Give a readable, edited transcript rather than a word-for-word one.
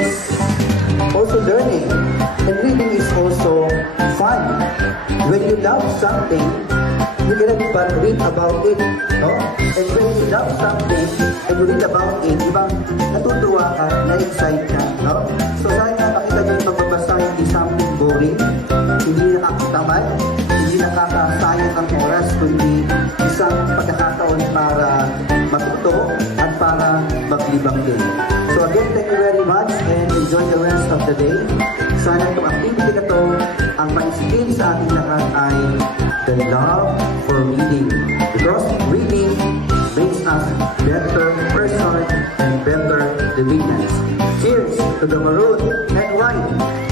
is also learning. And reading is also fun. When you love something, you cannot but read about it, no? And when you love something and you read about it, diba, natutuwa ka, na-excite ka, no? So dahil nga makita nyo yung pagbabasa, hindi something boring, hindi nakakatamad, hindi nakakasayang ang oras, kundi isang pagkakataon para matuto at para maglibang din. So again, thank you very much and enjoy the rest of the day. Sana itong activity na ito, ang ma-instill sa ating lahat ay the love for reading. Because reading makes us better person and better Divinians. Cheers to the maroon and white.